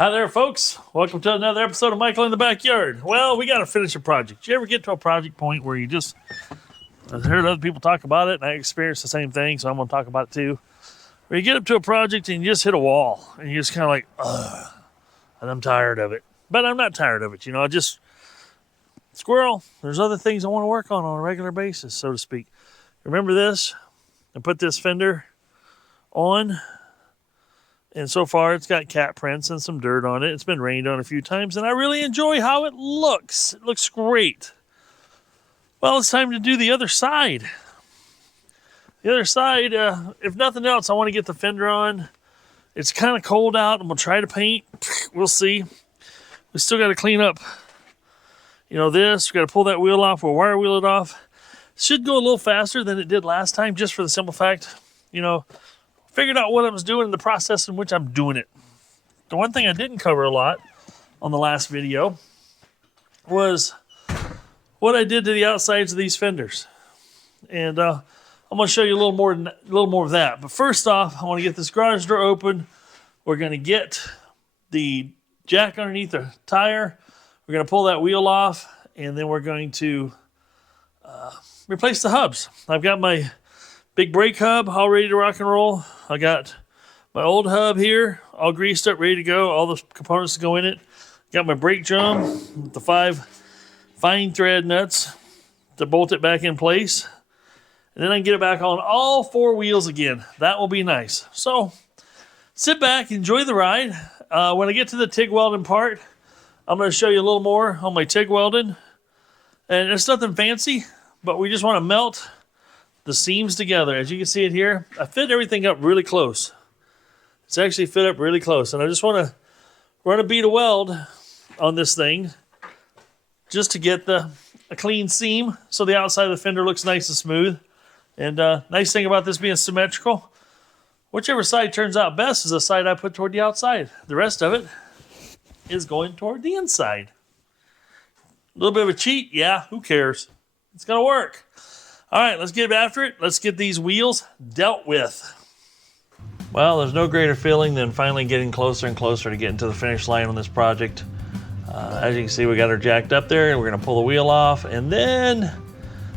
Hi there, folks. Welcome to another episode of Michael in the Backyard. Well, we got to finish a project. You ever get to a project point where I've heard other people talk about it, and I experienced the same thing, so I'm going to talk about it too. Where you get up to a project and you just hit a wall, and you're just kind of like, ugh, and I'm tired of it. But I'm not tired of it, squirrel, there's other things I want to work on a regular basis, so to speak. Remember this? I put this Fender on. And so far, it's got cat prints and some dirt on it. It's been rained on a few times, and I really enjoy how it looks. It looks great. Well, it's time to do the other side. The other side, if nothing else, I want to get the Fender on. It's kind of cold out. I'm going to try to paint. We'll see. We still got to clean up, this. We got to pull that wheel off. We'll wire wheel it off. It should go a little faster than it did last time, just for the simple fact, figured out what I was doing in the process in which I'm doing it. The one thing I didn't cover a lot on the last video was what I did to the outsides of these fenders. And I'm going to show you a little more of that. But first off, I want to get this garage door open. We're going to get the jack underneath the tire. We're going to pull that wheel off, and then we're going to replace the hubs. I've got my big brake hub all ready to rock and roll. I got my old hub here all greased up, ready to go. All the components to go in it. Got my brake drum with the 5 fine thread nuts to bolt it back in place. And then I can get it back on all 4 wheels again. That will be nice. So sit back, enjoy the ride. When I get to the TIG welding part, I'm going to show you a little more on my TIG welding. And it's nothing fancy, but we just want to melt the seams together. As you can see it here, I fit everything up really close. It's actually fit up really close. And I just want to run a bead of weld on this thing just to get a clean seam so the outside of the fender looks nice and smooth. And nice thing about this being symmetrical, whichever side turns out best is the side I put toward the outside. The rest of it is going toward the inside. A little bit of a cheat, yeah, who cares? It's going to work. All right, let's get after it. Let's get these wheels dealt with. Well, there's no greater feeling than finally getting closer and closer to getting to the finish line on this project. As you can see, we got her jacked up there, and we're going to pull the wheel off, and then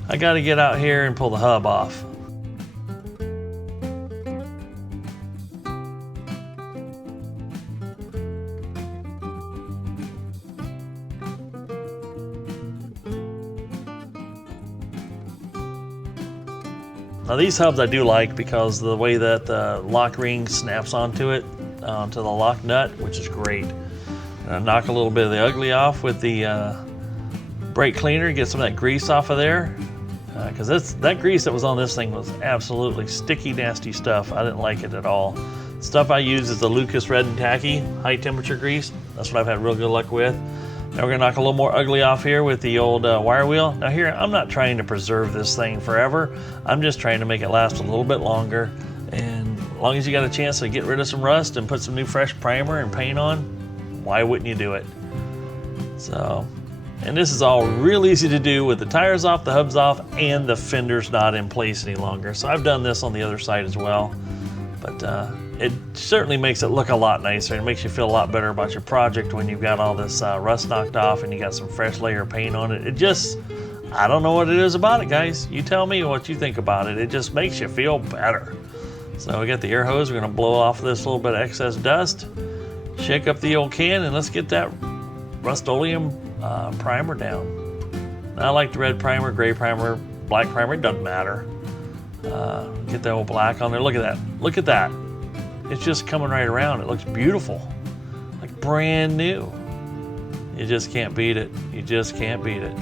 I got to get out here and pull the hub off. Now these hubs I do like because of the way that the lock ring snaps onto it, onto the lock nut, which is great. And I knock a little bit of the ugly off with the brake cleaner, get some of that grease off of there. Because that grease that was on this thing was absolutely sticky, nasty stuff. I didn't like it at all. Stuff I use is the Lucas Red and Tacky high temperature grease. That's what I've had real good luck with. Now we're going to knock a little more ugly off here with the old wire wheel. Now here, I'm not trying to preserve this thing forever. I'm just trying to make it last a little bit longer. And as long as you got a chance to get rid of some rust and put some new fresh primer and paint on, why wouldn't you do it? So, and this is all real easy to do with the tires off, the hubs off, and the fender's not in place any longer. So I've done this on the other side as well. But it certainly makes it look a lot nicer, and it makes you feel a lot better about your project when you've got all this rust knocked off and you got some fresh layer of paint on it. It just, I don't know what it is about it, guys. You tell me what you think about it. It just makes you feel better. So we got the air hose. We're going to blow off this little bit of excess dust, shake up the old can, and let's get that Rust-Oleum primer down. Now, I like the red primer, gray primer, black primer, it doesn't matter. Get that old black on there. Look at that. Look at that. It's just coming right around. It looks beautiful. Like brand new. You just can't beat it. You just can't beat it.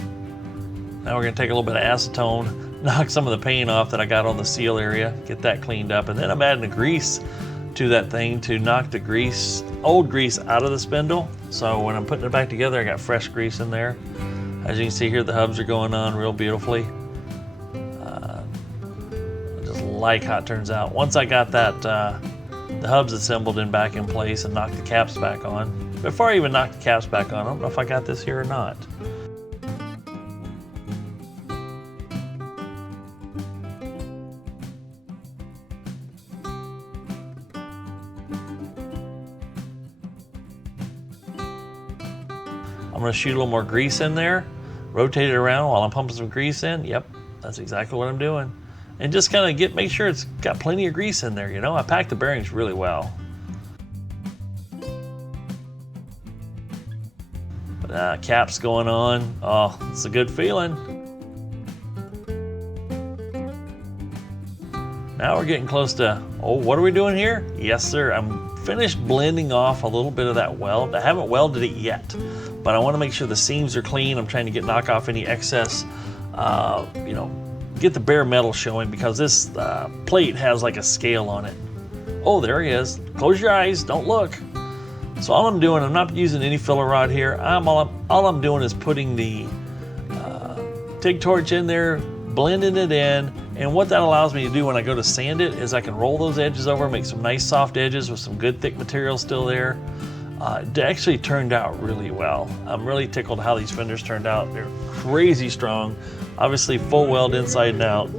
Now we're going to take a little bit of acetone, knock some of the paint off that I got on the seal area, get that cleaned up, and then I'm adding the grease to that thing to knock the grease, old grease, out of the spindle. So when I'm putting it back together, I got fresh grease in there. As you can see here, the hubs are going on real beautifully. Like how it turns out. Once I got that the hubs assembled and back in place and knocked the caps back on. Before I even knocked the caps back on, I don't know if I got this here or not. to shoot a little more grease in there, rotate it around while I'm pumping some grease in. Yep, that's exactly what I'm doing. And just kind of make sure it's got plenty of grease in there, you know. I packed the bearings really well. Caps going on. Oh, it's a good feeling. Now we're getting close to, oh, what are we doing here? Yes, sir, I'm finished blending off a little bit of that weld. I haven't welded it yet, but I want to make sure the seams are clean. I'm trying to knock off any excess, you know, get the bare metal showing, because this plate has like a scale on it. Oh, there he is. Close your eyes, don't look. So all I'm doing, I'm not using any filler rod here. All I'm doing is putting the TIG torch in there, blending it in, and what that allows me to do when I go to sand it is I can roll those edges over, make some nice soft edges with some good thick material still there. It actually turned out really well. I'm really tickled how these fenders turned out. They're crazy strong, obviously full weld inside and out.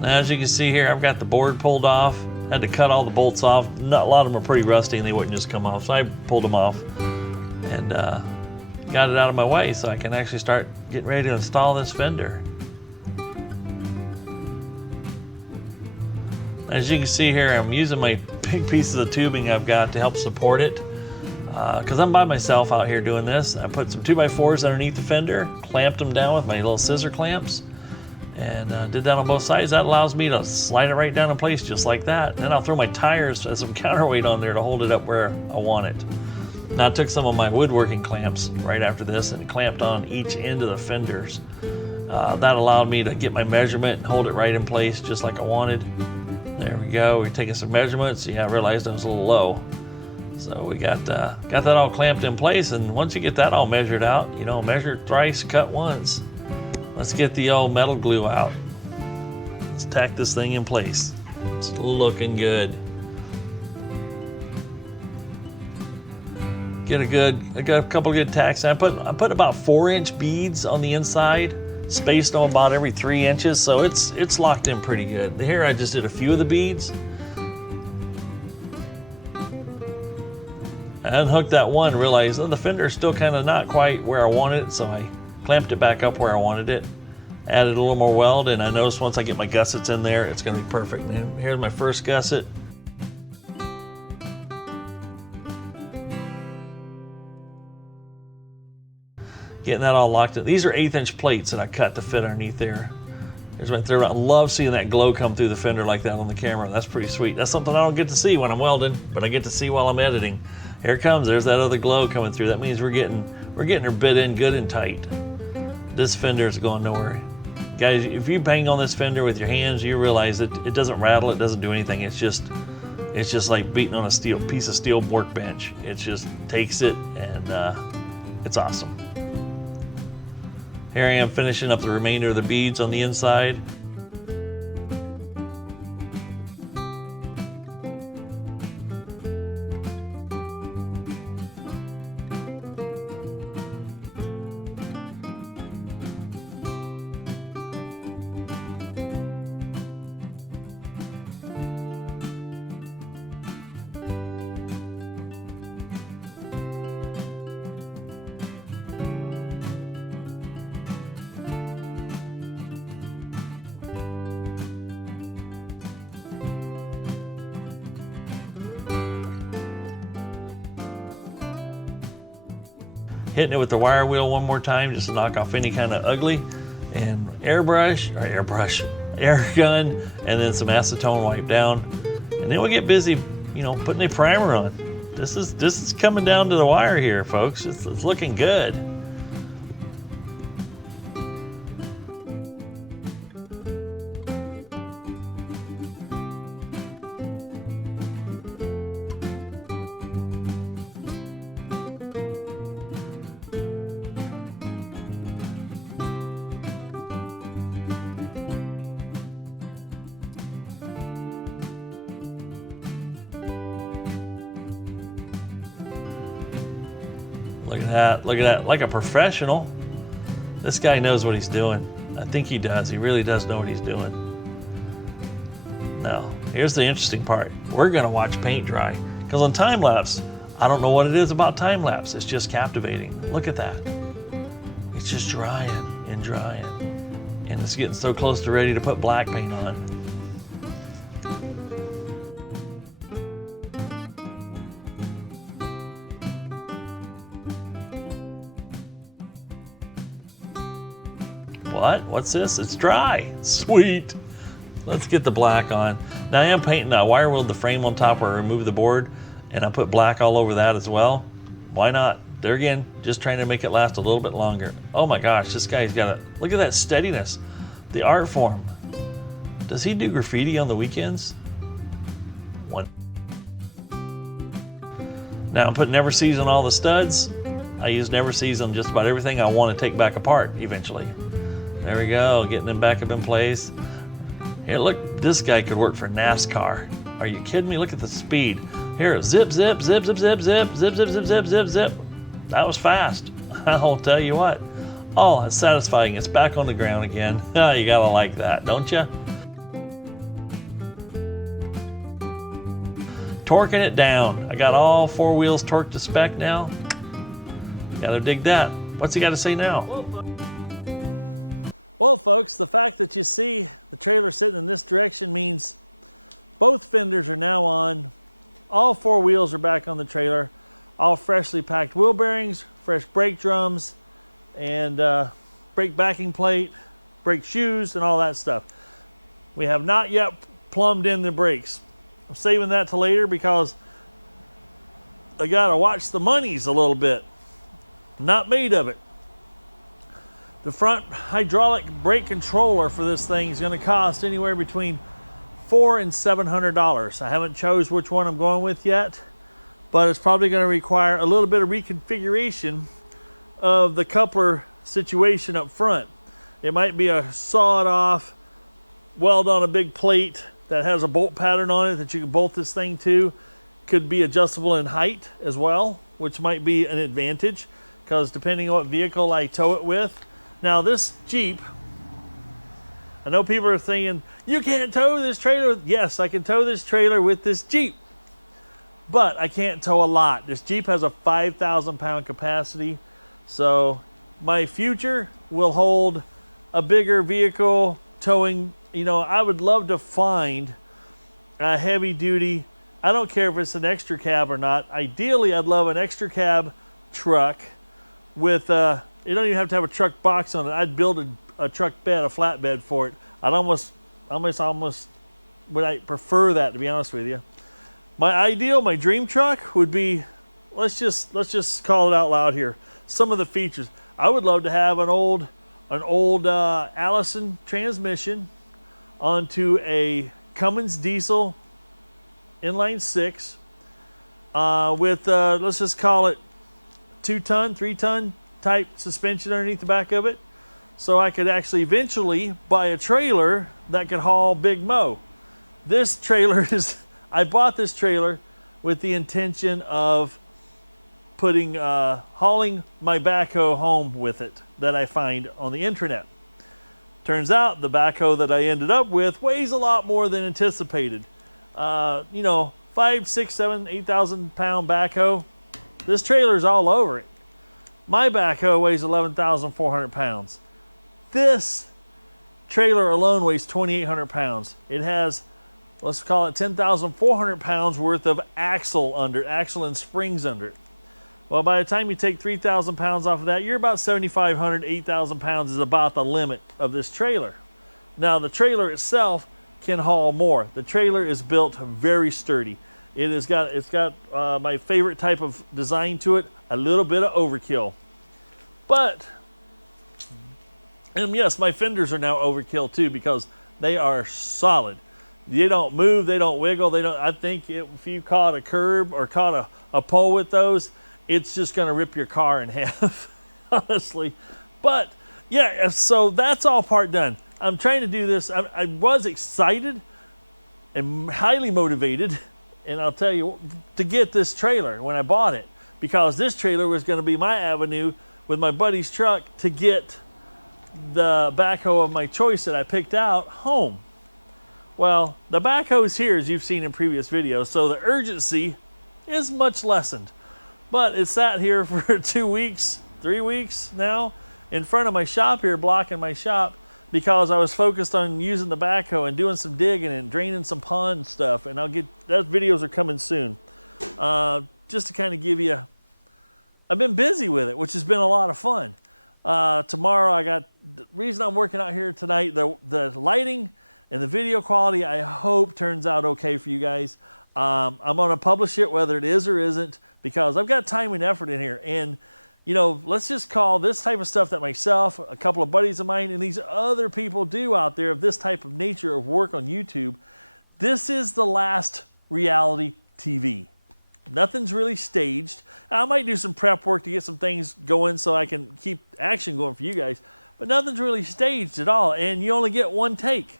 Now, as you can see here, I've got the board pulled off. Had to cut all the bolts off. A lot of them are pretty rusty and they wouldn't just come off, so I pulled them off and got it out of my way so I can actually start getting ready to install this fender. As you can see here, I'm using my big pieces of tubing I've got to help support it, because I'm by myself out here doing this. I put some 2x4s underneath the fender, clamped them down with my little scissor clamps, and did that on both sides. That allows me to slide it right down in place just like that. Then I'll throw my tires as some counterweight on there to hold it up where I want it. Now I took some of my woodworking clamps right after this and clamped on each end of the fenders. That allowed me to get my measurement and hold it right in place just like I wanted. There we go. We're taking some measurements. Yeah, I realized I was a little low. So we got that all clamped in place, and once you get that all measured out, you know, measure thrice, cut once. Let's get the old metal glue out. Let's tack this thing in place. It's looking good. I got a couple of good tacks. I put about 4-inch beads on the inside, spaced them about every 3 inches, so it's locked in pretty good. Here I just did a few of the beads. I unhooked that one, realized the fender's still kind of not quite where I wanted it, so I clamped it back up where I wanted it. Added a little more weld, and I noticed once I get my gussets in there, it's going to be perfect. And here's my first gusset. Getting that all locked in. These are 1/8-inch plates that I cut to fit underneath there. There's my third. I love seeing that glow come through the fender like that on the camera. That's pretty sweet. That's something I don't get to see when I'm welding, but I get to see while I'm editing. Here it comes. There's that other glow coming through. That means we're getting her bit in good and tight. This fender is going nowhere. Guys, if you bang on this fender with your hands, you realize that it doesn't rattle, it doesn't do anything. It's just like beating on a piece of steel workbench. It just takes it, and it's awesome. Here I am finishing up the remainder of the beads on the inside. Hitting it with the wire wheel one more time just to knock off any kind of ugly, and air gun, and then some acetone wipe down, and then we'll get busy, you know, putting a primer on. This is coming down to the wire here, folks. It's looking good. Look at that, like a professional. This guy knows what he's doing. I think he does. He really does know what he's doing. Now, here's the interesting part. We're gonna watch paint dry, because on time lapse, I don't know what it is about time lapse. It's just captivating. Look at that. It's just drying and drying. And it's getting so close to ready to put black paint on. What? What's this? It's dry. Sweet. Let's get the black on. Now I am painting, I wire wheeled the frame on top where I removed the board, and I put black all over that as well. Why not? There again, just trying to make it last a little bit longer. Oh my gosh, this guy's got a, look at that steadiness. The art form. Does he do graffiti on the weekends? One. Now I'm putting Never Sees on all the studs. I use Never Sees on just about everything I want to take back apart eventually. There we go, getting them back up in place. Here, look, this guy could work for NASCAR. Are you kidding me? Look at the speed. Here, zip, zip, zip, zip, zip, zip, zip, zip, zip, zip, zip, zip. That was fast. I'll tell you what. Oh, it's satisfying. It's back on the ground again. You gotta like that, don't you? Torquing it down. I got all 4 wheels torqued to spec now. Gotta dig that. What's he got to say now? Well, folks, the fact that you see the trailer sitting in this direction means both fenders are now on. All 4 wheels are back on the trailer. All freshly packed wheel bearings, fresh brake drums, and brake backing plate, brake shoes, and all that stuff. We have not yet plumbed in the brakes. I'm saving that to later because I gotta watch the monies a little bit. Not made of it. The front hydraulic brake controller for this thing is going to cost anywhere between $400 and $700. I haven't chose which one I'm going with yet, but it's probably going to require a little bit of reconfiguration of the coupler situation up front. It might be a sawed off, weld on a big plate that has a bolt pattern on it that you can bolt this thing to. Could be adjustable in height as well, which might be an advantage because depending on what vehicle I tow it with. Now this Jeep, I know people are thinking, you can't tow this trailer. Yes, I can tow this trailer with this Jeep, but I can't tow a lot. This Jeep has a 5,000 pound capacity. So my future will hold a bigger vehicle towing. You know, I would love to find a heavy duty, I don't care if it's an extra cab or not. Ideally, I'd love an extra cab truck with you don't even have to have a truck box on it. I'd build a truck bed, a flatbed for it. I'd almost would I prefer that, to be honest with you. My dream truck would be, let's just call it out loud here. Some of the features. I would love to have an old Allison transmission onto a Cummins diesel inline 6 with let's just call it 2-ton, 3-ton type suspension underneath the back of it, so I could actually eventually buy a trailer that could haul Big Mo. This trailer is, I bought this trailer with the intention of putting hauling my backhoe home with it that I find on the internet. Turns out the backhoe that I ended up with weighs a lot more than anticipated. You know, 5, 6, 7, 8,000 pound backhoe. This trailer's all over it. My backhoe weighs 11,400 pounds. This trailer alone weighs 2,800 pounds. It has, let's call it 10,400 pounds worth of axle and springs under it. Well, by the time you take 3,000 pounds off of that, you're about 7,500, 8,000 pounds is about the limit of this trailer. Now, the trailer itself can haul more. The trailer is built very sturdy. It's got my favorite type of design to it, a little bit of overkill. But, and yes, my fenders are now overkill too because they are solid. They don't move, they don't wiggle, I think if you caught a curb or caught a pole with those, it's just gonna rip your car in half, honestly. But yeah, so that's all part done. I'm trying to do this. I was excited and highly motivated, and I'll tell you, to get this trailer when I bought it, because this trailer was going to be my avenue with my buddy's truck to get the backhoe of my choice that I picked out home. Well, the backhoe is here, as you've seen in previous videos, so the urgency is much lessened. But it sat here for 2 weeks, 3 weeks now in front of my shop here, blocking my shop, because I was focused on using the backhoe and doing some digging and draining some pond stuff. And those videos are coming soon. Just to kind of give you, I've been busy with it, which has been a lot of fun. Tomorrow the reason I'm working out here tonight, the lighting and the video quality, I hope turns out okay for you guys. I'm going to publish it whether it is or isn't, because I've got time and effort in here. And, you know, let's just call this type of stuff that myself, a couple of buddies of mine, and these other people do out there of this type of nature of work on YouTube, this is the last reality TV. Nothing's really staged. I might do some prep work to get some things going so I can keep action going for you guys, but nothing's really staged at all, and you only get one take.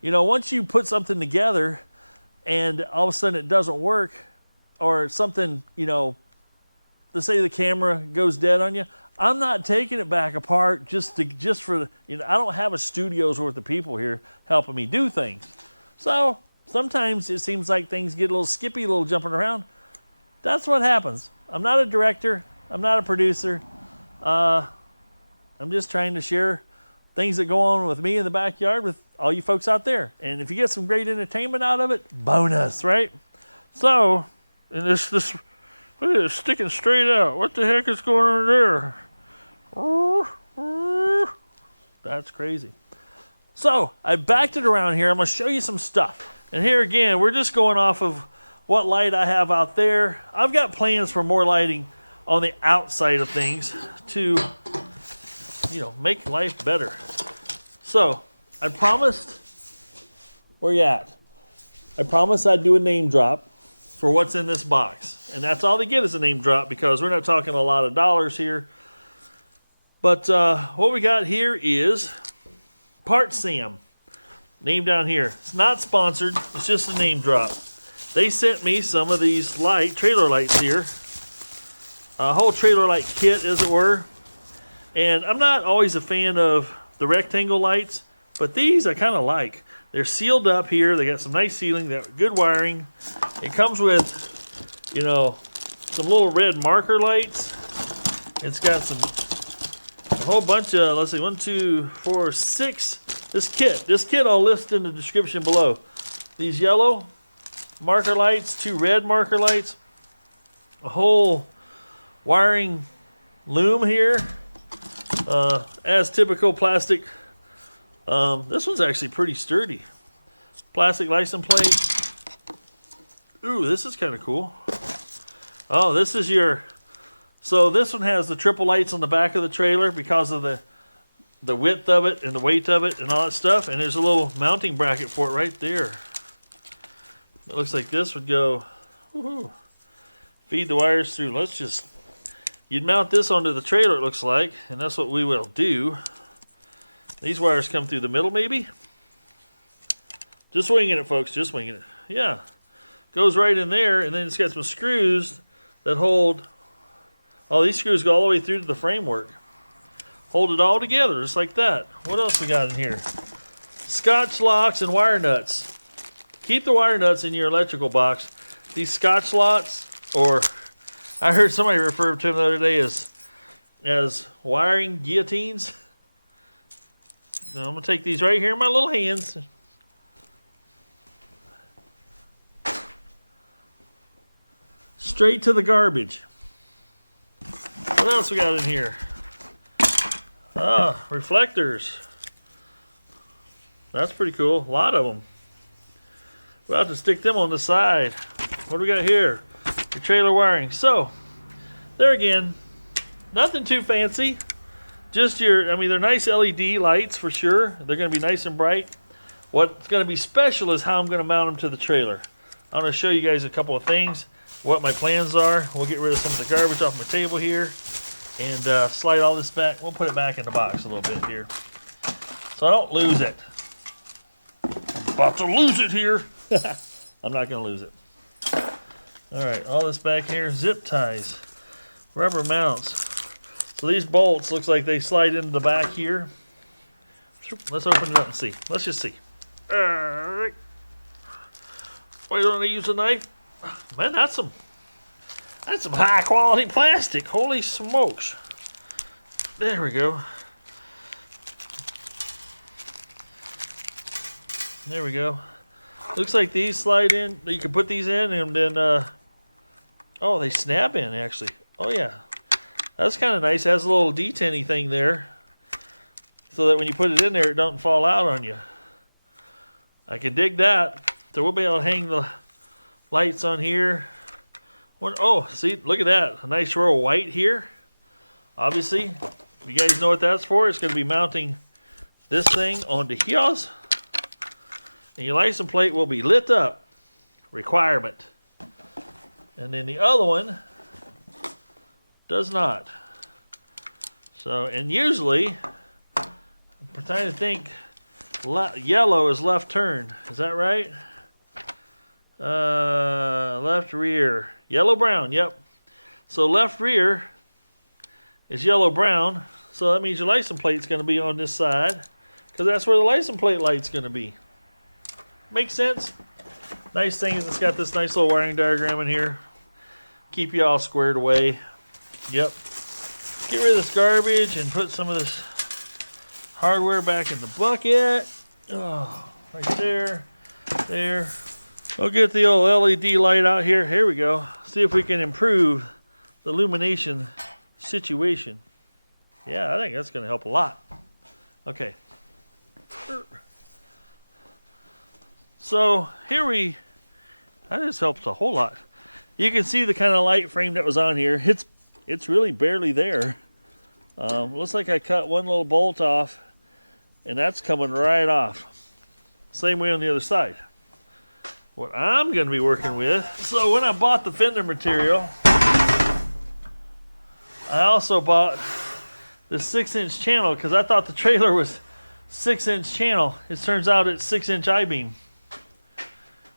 You know, once you put something together and all of a sudden it doesn't work, or something, you know, let's say the camera goes dead on you, I'm not taking it back apart just for, you know, I don't have a studio's worth of people here helping me do things. So sometimes it seems like things get a little skippy, a little jumping around. That's what happens. I'm not a director. I'm not a producer. I'm just trying to share things that go on with me in the backyard with all you folks out there. And if you get some great entertainment out of it, bonus, right? So, and this look at it sticking straight out. What the heck is going on there? That's crazy. So, I backed it around here. I'm going to show you some stuff. And here again, we're just going off of what light I have out there. I've got plans for more lighting on the outside of things to, you know, make life better. So, I promised, where you at? I promised I'd do a name drop for what's in this box. And that's all they get is a name drop, because we're not talking a lot of dollars here. But what we got here is Part Sam. Name down here. It's not sponsored. It's just a name drop. They sent me some of these trailer lights here. A whole trailer light kit, as it were. And I'm not always a fan of the rectangle lights, but these I kind of like. They're sealed up here. They got some nice sealing. They got good wiring. It comes with, you know, some little red marker lights. It's got a whole bunch of, let's see, 1, 2, 4, 6. This kit I'll list in the description below. These yellow marker lights, 2 red marker lights, a whole wiring loom here, as typical plastic. This one's actually pretty sturdy. Plastic license plate. Ooh, this is kind of cool. Oh, this is so this one has the triple lights on the back of the trailer because of the width of it and the weight of it and all that stuff. And there's a little mounting bracket for it right there. It looks like this would go, woohoo, feed the wires through. You'd mount this onto the trailer, it looks like, and that's what we will do. These wires come through the middle, maybe? Just winging it, folks, just winging it. Yeah, goes right in there, and then it's got some screws that hold, these screws go all the way through to the framework. Hold it all together, just like that. What else we got in here? Scotch locks and wire nuts. Keep the wire nuts in your electrical box. These Scotch locks, or I heard somebody refer to them the other day as wiring guillotines. Now I'm going to take these right here in my little hands. Straight to the garbage. What else we got in here? Reflectors. That's pretty cool. A lot of them. We'll have to stick them on the side. What do we got here? Your trailer wiring. So, there again, nothing too fancy. Just they're nice LED lights for sure. They're going to be nice and bright. What's going to be special is how I'm going to mount them to the trailer. I'm going to show you guys a couple of things, what my plans are. We'll get rid of some of the garbage off my table here and slide all this back. We'll put it back in the box a little bit here so I don't lose it. I'm about to lose it here. I'm not going to lose it. All right, all this back here, zip ties, rubber mounts. So these bolts looks like they slide into the back here. Let's open it up and see. Let's just see. All right. Why don't I use a knife? Man, that's some That's some high quality plastic. Holy smokes. There we go. There we go. Looks like these slide in. You can put these in and then, oh, they snap in actually. Oh yeah. That's kind of nice. It has a little detenny thing there so that when you put it in there, it doesn't fall out on you. I can dig that. So we'll be able to hang the lights on here. Oh, see, look at that. A nice row of white here. Obviously, if you guys know what that's for, it's going to be mounting this thing onto heels. And your license plate will be lit up. Requirement. And then the other one does not. So, and usually, I'm trying to think, yellow is left turn. Is that right? Left rear. Yellow brown, yep. So left rear is yellow brown. So that means your license plate's going to be on this side, because that's where the license plate light's going to be. Makes sense? Nice thing is it's got this nice little wiring diagram in here. Keep you all squared away. Yep. Get rid of this garbage and put some of this hardware back in the bucket. Oh, right there. There. I'll get the old LED light out here. Here we go. See if we can improve the illumination situation. Yeah, I think that's going to help a lot. Okay. So here that just helps a whole lot. You can see the kind of light frame that was on here. It's really barely there. Looks like I cut one little bolt off, and that's coming right off. Same way on the other side. What I'm going to be working with, so when I bought the Fender material, I also bought the 6-inch channel because I thought the trailer was 6-inch channel. It turns out it's 6-inch I-beam.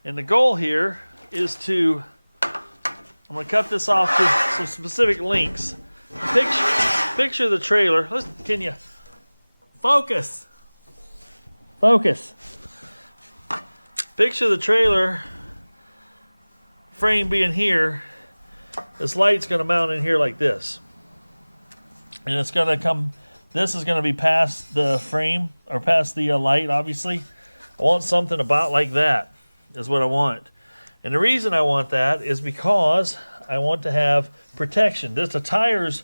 And the goal here is to, I'm going to cut this off to some specific lengths. Picture the trailer. Can you focus? Focus. Picture the trailer frame being here. This light's going to mount in here like this. And it's going to come, this is going to be past the frame, or past the light, obviously. I want something about like that, is what I want. And the reason I want that is because I want to have protection. The tires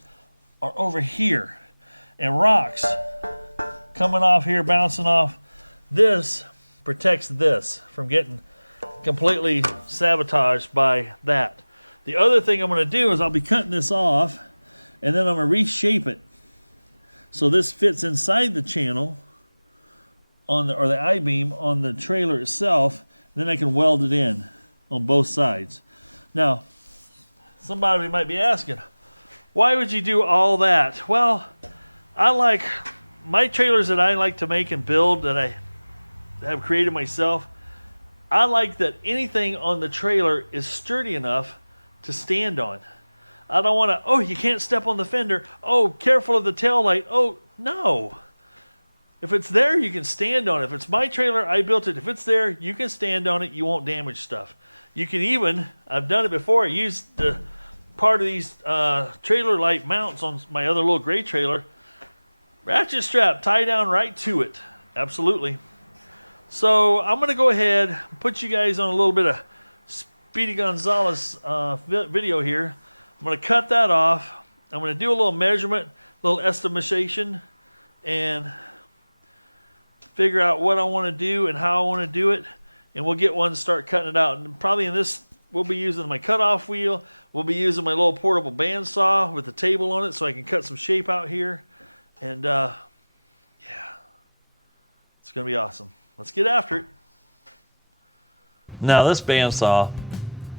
are over here. And rocks coming off here, bouncing off. This protects this from getting completely sabotaged by that. The other thing I'm going to do is I'll be cutting this off, and then I'm going to reshape it so this fits inside the channel on the, or the I-beam on the trailer itself. Then I can weld it in on both sides. Now, somebody might be asking, why would you do all that? Well, I like my trailers that I like to make and build, that I have created myself. I like that anything on the trailer is sturdy enough to stand on. I don't want to, oh, you can't step on the fender. Oh, careful of the tail light. Oh, no. If it's there, you can stand on it. If it's my trailer, I built it. If it's there, you can stand on it. You won't damage stuff. You can even, I've done it before, I used the part of these trailer light mounts on my other little gray trailer. Ratchet strap, tie down right to it. Absolutely. So I'm going to go ahead and put you guys on a little bit of Speedy Gonzalez video here. I'm going to cut that off. I'm going to do a little measurement, a little estimation, and figure out what I want to do and how I want to do it. And we'll get one and start cutting it out. And probably in this, we'll be using my cutoff wheel. We'll be using my little portable bandsaw with the table on it so I can cut some shape out here. And yeah, it's going to be awesome. Let's get after it. Now this bandsaw,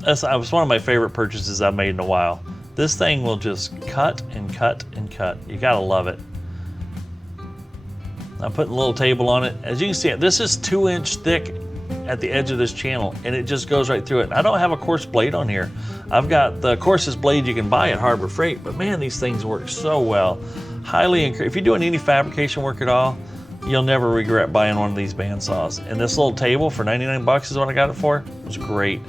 that was one of my favorite purchases I've made in a while. This thing will just cut and cut and cut. You gotta love it. I'm putting a little table on it. As you can see, this is 2-inch thick at the edge of this channel, and it just goes right through it. I don't have a coarse blade on here. I've got the coarsest blade you can buy at Harbor Freight, but man, these things work so well. Highly encourage, if you're doing any fabrication work at all, you'll never regret buying one of these bandsaws. And this little table for 99 bucks is what I got it for. It was great.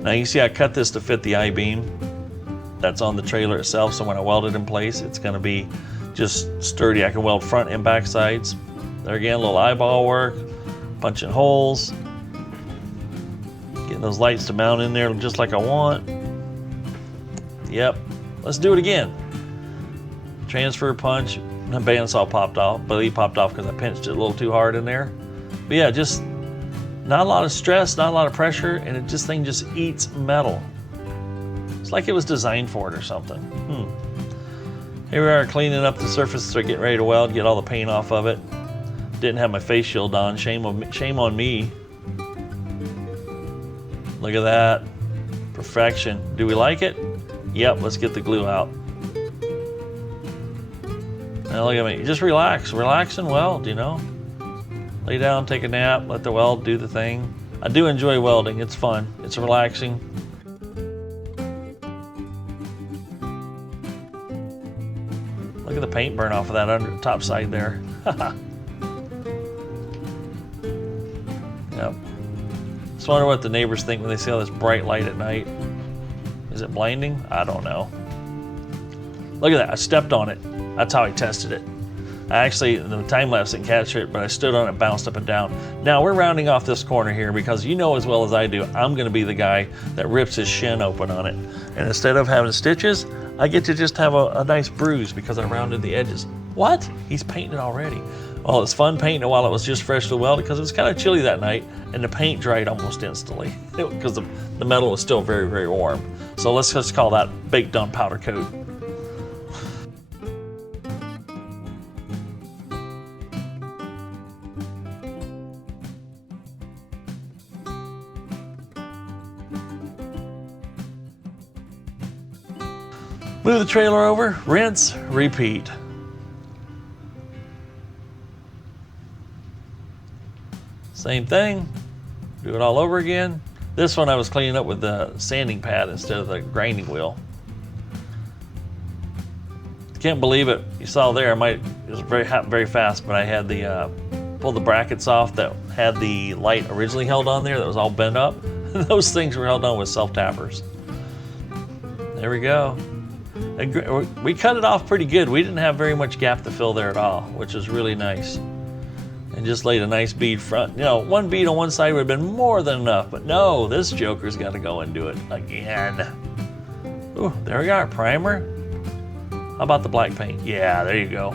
Now you see I cut this to fit the I-beam. that's on the trailer itself. So when I weld it in place, it's going to be just sturdy. I can weld front and back sides. There again, a little eyeball work, punching holes, getting those lights to mount in there just like I want. Yep, let's do it again. Transfer punch, the bandsaw popped off, but he popped off because I pinched it a little too hard in there. But yeah, just not a lot of stress, not a lot of pressure, and this thing just eats metal. It's like it was designed for it or something. Here we are cleaning up the surface to get ready to weld, get all the paint off of it. Didn't have my face shield on, shame on me. Look at that, perfection. Do we like it? Yep, let's get the glue out. Now look at me, just relax and weld, you know. Lay down, take a nap, let the weld do the thing. I do enjoy welding, it's fun, it's relaxing. Look at the paint burn off of that under top side there. Yep. Just wonder what the neighbors think when they see all this bright light at night. Is it blinding? I don't know. Look at that, I stepped on it. That's how I tested it. I actually, the time lapse didn't catch it, but I stood on it, bounced up and down. Now we're rounding off this corner here because you know as well as I do, I'm gonna be the guy that rips his shin open on it. And instead of having stitches, I get to just have a nice bruise because I rounded the edges. What? He's painting it already. Well, it's fun painting it while it was just freshly welded because it was kind of chilly that night and the paint dried almost instantly because the metal was still very, very warm. So let's just call that baked on powder coat. Move the trailer over, rinse, repeat. Same thing, do it all over again. This one I was cleaning up with the sanding pad instead of the grinding wheel. Can't believe it, you saw there, it was very fast, but I had the, pulled the brackets off that had the light originally held on there that was all bent up. Those things were held on with self-tappers. There we go. And we cut it off pretty good. We didn't have very much gap to fill there at all, which was really nice. And just laid a nice bead front. You know, one bead on one side would have been more than enough, but no, this joker's got to go and do it again. Ooh, there we are, primer. How about the black paint? Yeah, there you go.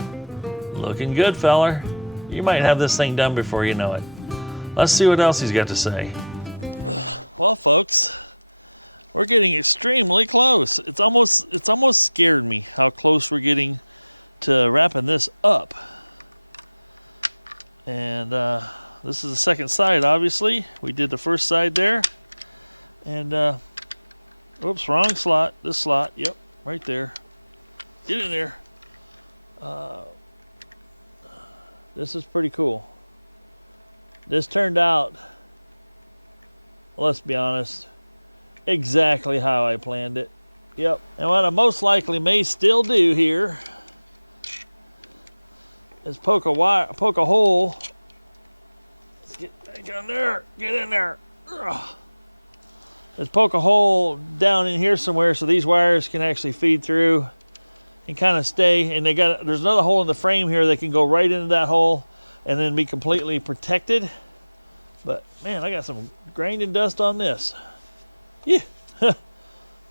Looking good, feller. You might have this thing done before you know it. Let's see what else he's got to say. Well, folks, we're getting extremely close. It's almost scared me how close we're getting to wrapping this up. And this is the second side, obviously. We did the first side there. And, oops, wrong slot. This slot, yep, right there. Get in there. This is pretty cool. This turned out, let's be honest, exactly how I planned it. Yep. And what I most likely may still do here is poke a hole. Let's get back in there. Get in there. Ugh. Let's poke a hole down in here somewhere so these wires can actually feed through and kind of stay. And there's another hole in the frame here that can go right into that hole and then be completely protected. But man, I got some grinding dust on this. Yeah,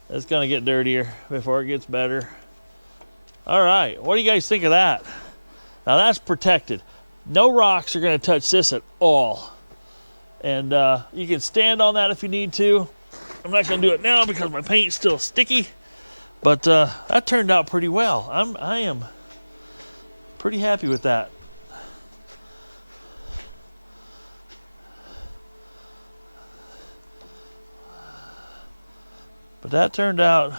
it's gonna get dirtier before it gets better. All right, what do you guys think of that? Now that's protected. No rocks are gonna touch this at all. And you can stand on that if you need to. I'm not gonna do it now because my paint's still sticky. But that turned out pretty well. I am pretty happy with that. But that turned out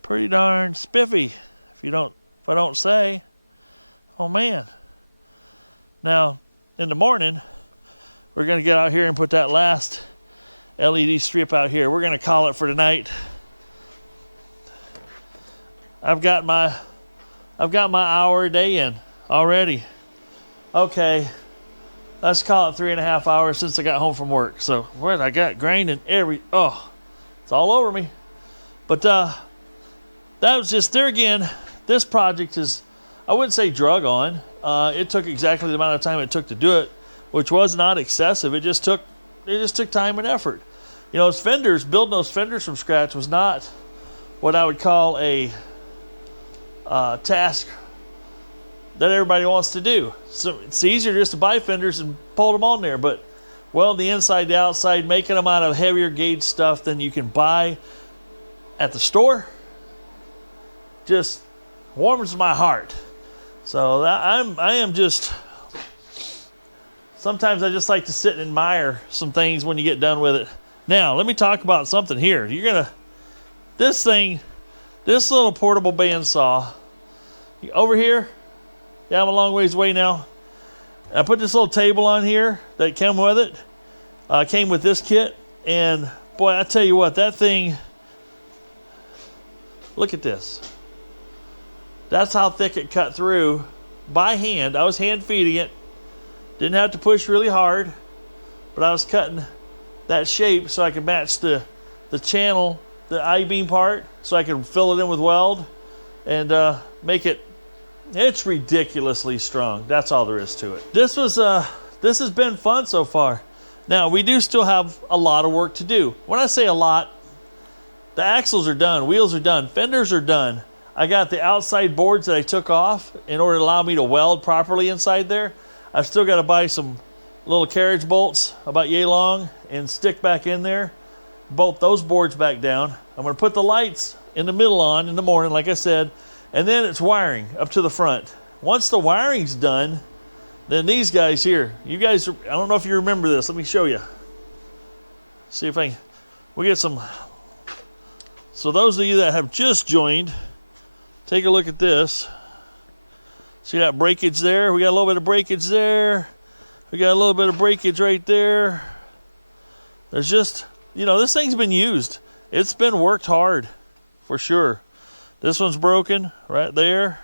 pretty darn spiffy, if I don't say. Oh man. Now, in the morning, we're gonna get out here and put that last LED strip out here. We're gonna call it for tonight. I've got my hour a day in already. Okay, let's call it 3.5 hours since I got home from work. So what I got grinding it's all over me. But that was just, there again, this project is, I wouldn't say drug on. It took exactly the amount of time it took to do it, which was not excessive. It just took time and effort. You know, those fenders, building those fenders from scratch was not what I would call a task that everybody wants to do. So it's easier just to buy fenders and pull them on there, but weld the inside to outside, making them out of heavier gauge stuff than you can buy at the store, just warms my heart. So I am just, sometimes I just like to sit and admire some things when you get done with it. Now, let me talk about something here. This little portable bandsaw, over here, yeah, I'm a long ways away now. I put this little table on here that came with it. Came with this kit, and boy, I tell you what, that thing, look at this. That's how thick it cut through by hand. I was hand feeding it. Didn't have to push really hard, but I was cutting that shape so I could match the channel, the I-beam part, so I could fill it in with weld and make it. It's ridiculously strong. That's all there is to it. This has been fun so far. Now, we do still have a lot of work to do. When I say a lot, the axles are done, wheels are done, fenders are done. I got the outside boards that I took off in order to allow me to weld properly inside there. I've still got to buy some little carriage bolts about yay long and stick back in there, bolt those boards back down. I'm going to put the lights in the middle on in the morning, like I said, and then it's wiring up to the front. Once the wiring's done, then these guys here, you guys, I don't know if you remember this. Let me show you. See if we get some. So those of you that have just joined, take a look at this. See that breakage there? We got a little bit of breakage there. We got a little bit of breakage right there. There's just, this thing's been used. It's been worked hard, for sure. This one's broken right there.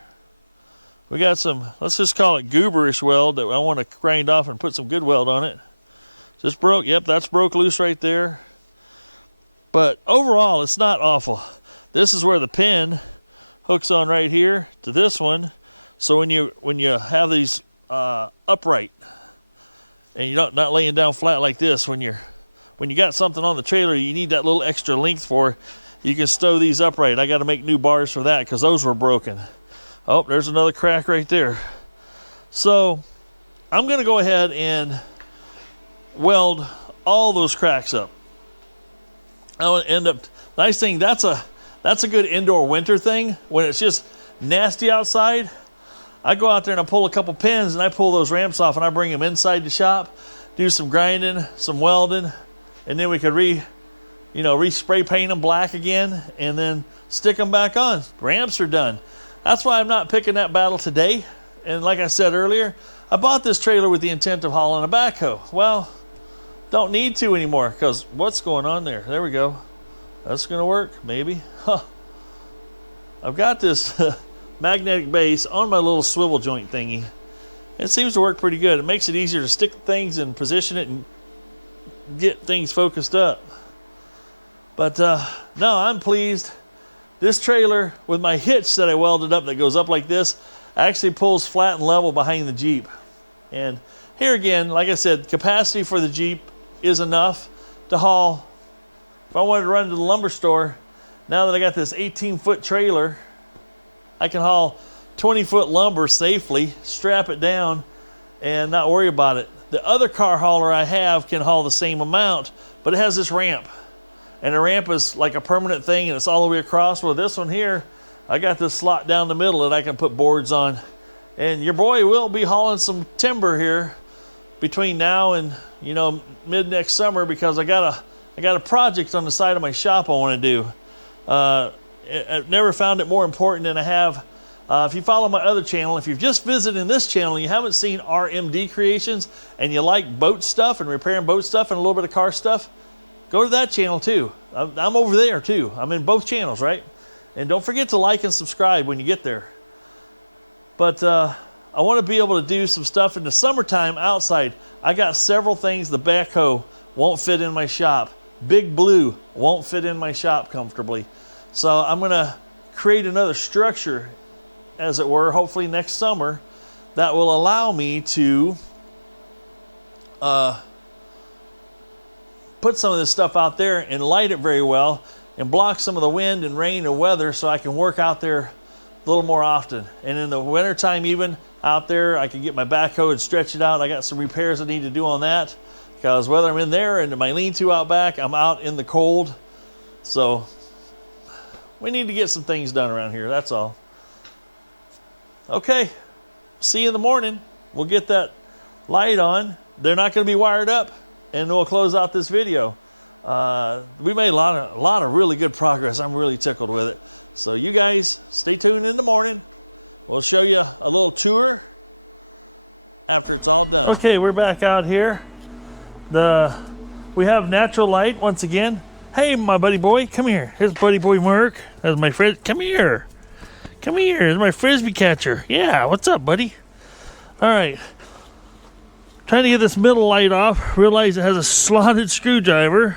We got some, let's just call it gooberish weld that I want to grind off and put some good weld on it. Just broke, yep, that's broke loose right there. But overall, it's not awful. This is where the pin hooks on right here to this one. So when you have these upright, and you're not laying down flat like this, when you got something on the trailer you need that little extra length for, you can stow these upright. I got to make new bars for that because those were broken. Oh, there's another crack right there. So I'm going to go ahead and weld all those cracks up. I want to end up, nice thing, that's a good indoor winter thing. When it's just nasty outside, I go out there and I pull a couple pins and I pull those ramps off and I bring them inside the shop, do some grinding, some welding, and then we could re-spray paint them black again and then stick them back on. Ramps are done. That's why I'm not picking that battle today. And like I said earlier, I bought this trailer with the intent of hauling a backhoe. Well, don't need to anymore because what's going on there? There we go. That's going to work, maybe. Huh. I've got this magnetic base on my little swivel joint thingy. It seems to work pretty good. It makes it easier to stick things and position it and get things focused up. But no, I'm pleased. This trailer with my hitch that I welded up that goes up like this actually pulls flat and level behind the Jeep. And here again, like I said, capacity for the Jeep is enough to haul. If I wanted to run to the lumber store, now that I got this 18-foot trailer, I can haul 20-foot lumber safely, strap it down, and not worry about it. The other car hauler I have can haul the same amount, but it has this ramp. And the ramp is like a permanent thing, and it's all the way across. Well, this one here, I got this slot down the middle that I can put boards on. And your boy will be hauling some timber here between now and, mid next summer because I got a project on the side of my shop I want to do. I've never found it more important than I have. If you follow my other channel, if you've just visited this channel and you haven't seen RMD Creations and you like boat stuff and repairing boat stuff and a little bit of car stuff, go to that channel too. I'm over there too. I'm in both channels, right? And don't forget to like and subscribe when you get there. But I want to be able to do some stuff in the summertime outside. I got several things. The backhoe won't fit in my shop. Big Blue won't fit in my shop comfortably. So I'm gonna create another structure, as it were, hopefully next summer, that will allow me to put some of this stuff out there and light it very well and block some of the wind and rain and weather so I can work out there a little more often. And in the wintertime even, out there, I can get my backhoe and stretch it out. I got some repairs I need to do on that because whether I'm in there and my lean-to out back, I'm out in the cold. So we need to get some things done around here, that's all. Okay, see you in the morning. We'll get that light on. They're not going to be wired up, and we'll close out this video. We made a lot of really good progress. I'm really tickled with it. So you guys stay tuned in the morning. We'll show you a little tour after it's all done. Okay, we're back out here. We have natural light once again. Hey, my buddy boy, come here. Here's buddy boy Mark. That's my friend. Come here. Come here. Here's my frisbee catcher. Yeah, what's up, buddy? All right. Trying to get this middle light off. Realize it has a slotted screwdriver.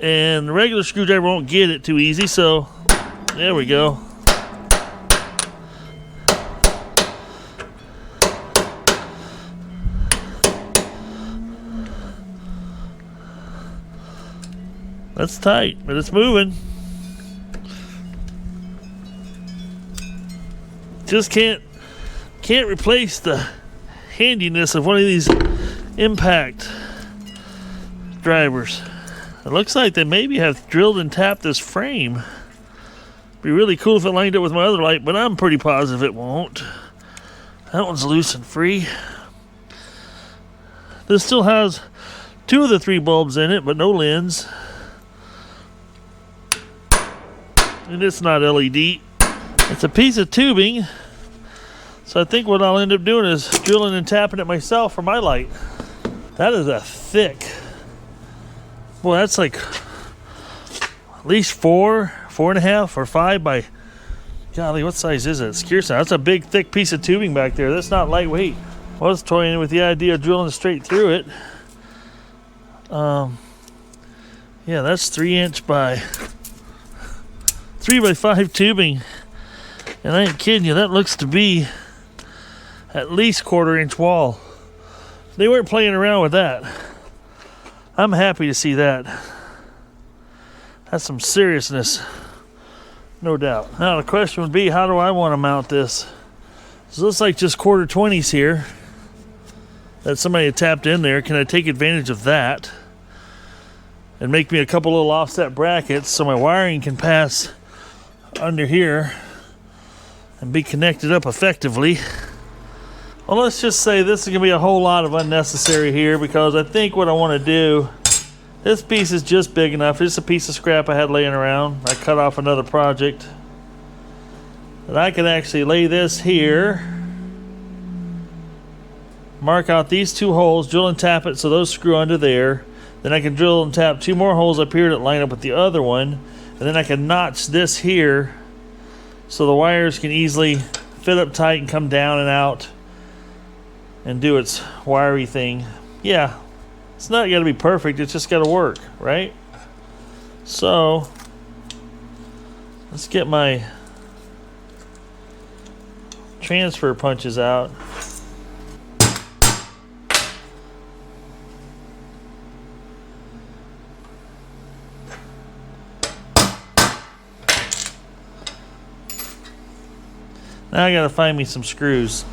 And the regular screwdriver won't get it too easy, so there we go. That's tight, but it's moving. Just can't replace the handiness of one of these impact drivers. It looks like they maybe have drilled and tapped this frame. Be really cool if it lined up with my other light, but I'm pretty positive it won't. That one's loose and free. This still has 2 of the 3 bulbs in it, but no lens. And it's not LED. It's a piece of tubing. So I think what I'll end up doing is drilling and tapping it myself for my light. That is a thick. Boy, that's like at least 4, 4.5, or 5 by, golly, what size is it? It's curious. That's a big, thick piece of tubing back there. That's not lightweight. I was toying with the idea of drilling straight through it. Yeah, that's 3-inch by 3 by 5 tubing, and I ain't kidding you, that looks to be at least 1/4-inch wall. They weren't playing around with that. I'm happy to see that. That's some seriousness, no doubt. Now the question would be, how do I want to mount this? So it looks like just 1/4-20s here that somebody had tapped in there. Can I take advantage of that and make me a couple little offset brackets so my wiring can pass under here and be connected up effectively? Well, let's just say this is going to be a whole lot of unnecessary here, because I think what I want to do, this piece is just big enough. It's a piece of scrap I had laying around. I cut off another project. And I can actually lay this here, mark out these 2 holes, drill and tap it so those screw under there. Then I can drill and tap 2 more holes up here that line up with the other one. And then I can notch this here so the wires can easily fit up tight and come down and out and do its wiry thing. Yeah, it's not got to be perfect, it's just got to work, right? So let's get my transfer punches out. Now I gotta find me some screws.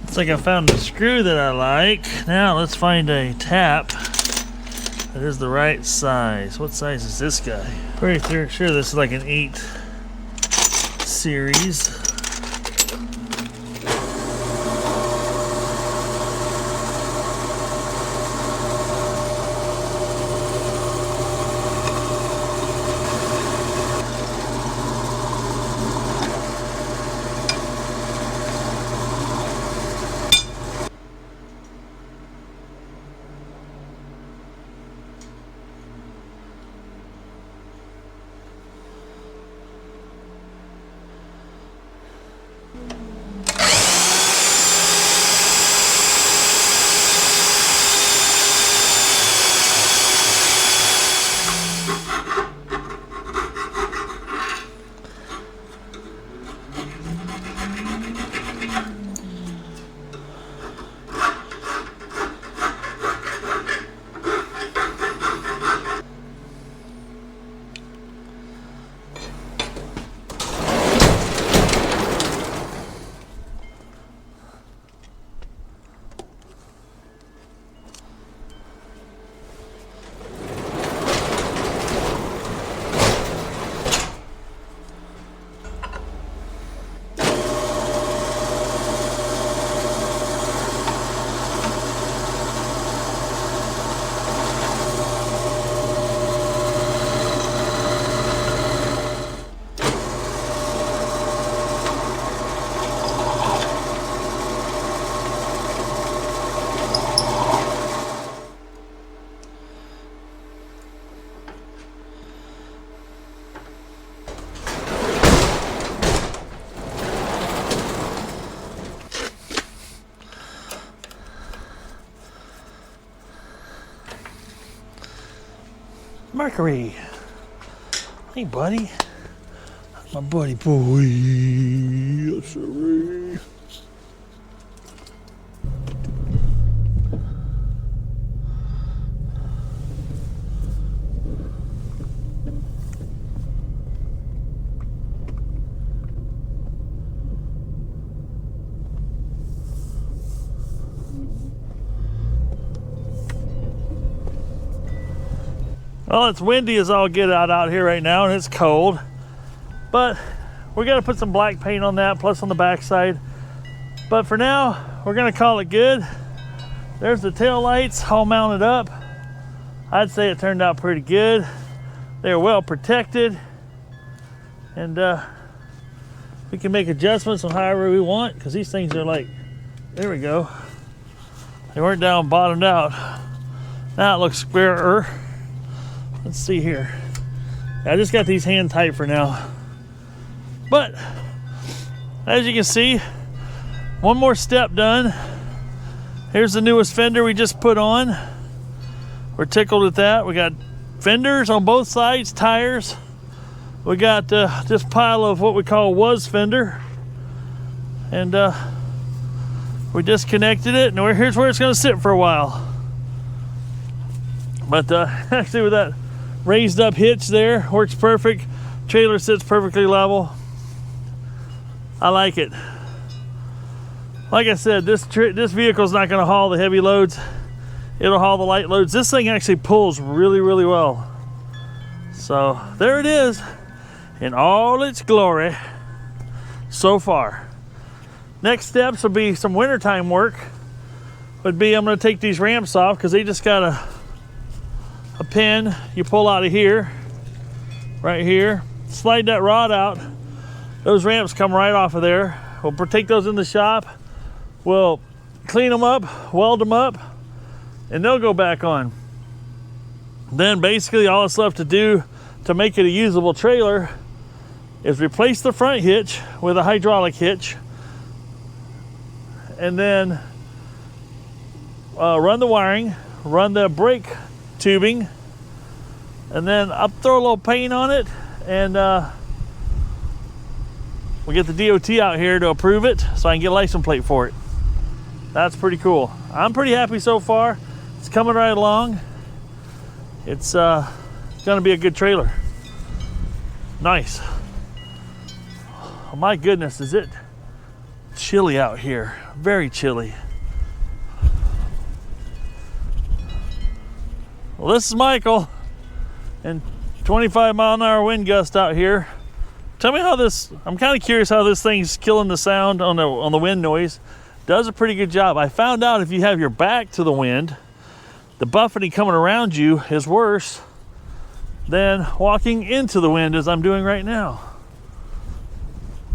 Looks like I found a screw that I like. Now let's find a tap that is the right size. What size is this guy? Pretty sure this is like an 8 series. Mercury. Hey, buddy. My buddy boy. Yes, sir. Well, it's windy as all get out here right now, and it's cold. But we're gonna put some black paint on that, plus on the backside. But for now, we're gonna call it good. There's the tail lights all mounted up. I'd say it turned out pretty good. They're well protected. And we can make adjustments on however we want, because these things are like, there we go. They weren't down bottomed out. Now it looks squarer. Let's see here. I just got these hand tight for now. But as you can see, one more step done. Here's the newest fender we just put on. We're tickled at that. We got fenders on both sides, tires. We got this pile of what we call was fender. And we disconnected it, and here's where it's gonna sit for a while. But actually with that raised up hitch there, works perfect. Trailer sits perfectly level. I like it. Like I said, this vehicle's not gonna haul the heavy loads. It'll haul the light loads. This thing actually pulls really, really well. So there it is in all its glory so far. Next steps will be some wintertime work. I'm gonna take these ramps off because they just got a pin you pull out of here, right here. Slide that rod out. Those ramps come right off of there. We'll take those in the shop. We'll clean them up, weld them up, and they'll go back on. Then basically all that's left to do to make it a usable trailer is replace the front hitch with a hydraulic hitch, and then run the wiring, run the brake tubing, and then I'll throw a little paint on it, and we'll get the DOT out here to approve it so I can get a license plate for it. That's pretty cool. I'm pretty happy so far. It's coming right along. It's gonna be a good trailer. Nice. Oh my goodness, is it chilly out here? Very chilly. Well, this is Michael, and 25-mile-an-hour wind gust out here. Tell me how this, I'm kind of curious how this thing's killing the sound on the wind noise. Does a pretty good job. I found out if you have your back to the wind, the buffeting coming around you is worse than walking into the wind as I'm doing right now.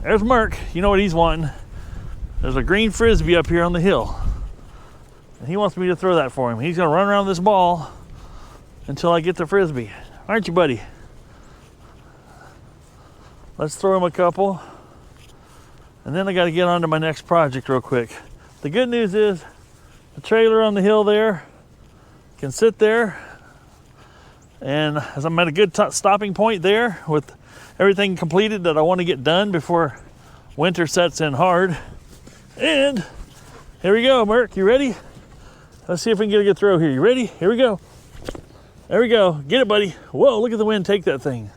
There's Merc, you know what he's wanting. There's a green frisbee up here on the hill. And he wants me to throw that for him. He's gonna run around this ball until I get the frisbee. Aren't you, buddy? Let's throw him a couple. And then I gotta get on to my next project real quick. The good news is the trailer on the hill there can sit there, and as I'm at a good stopping point there with everything completed that I want to get done before winter sets in hard. And here we go, Merc, you ready? Let's see if we can get a good throw here. You ready? Here we go. There we go. Get it, buddy. Whoa, look at the wind take that thing.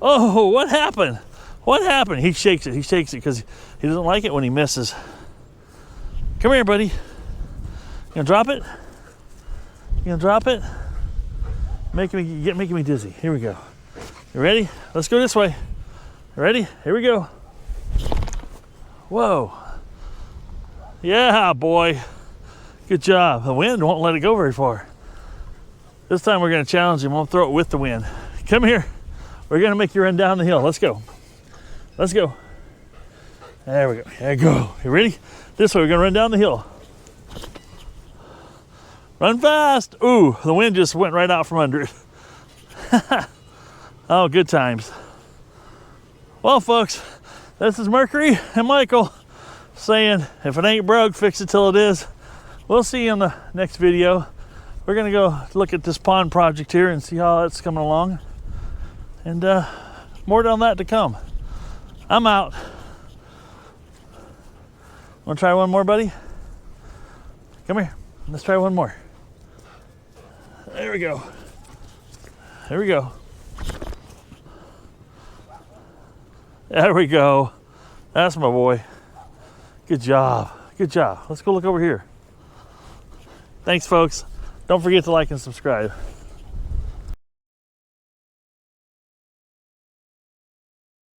Oh, what happened? What happened? He shakes it. He shakes it because he doesn't like it when he misses. Come here, buddy. You gonna drop it? You gonna drop it? Making me dizzy. Here we go. You ready? Let's go this way. You ready? Here we go. Whoa. Yeah, boy. Good job. The wind won't let it go very far. This time we're gonna challenge him. We'll throw it with the wind. Come here. We're gonna make you run down the hill. Let's go. Let's go. There we go. There we go. You ready? This way, we're gonna run down the hill. Run fast. Ooh, the wind just went right out from under it. Oh, good times. Well, folks, this is Mercury and Michael saying, if it ain't broke, fix it till it is. We'll see you in the next video. we're gonna go look at this pond project here and see how it's coming along. And more on that to come. I'm out. Want to try one more, buddy? Come here. Let's try one more. There we go. There we go. There we go. That's my boy. Good job. Good job. Let's go look over here. Thanks, folks. Don't forget to like and subscribe.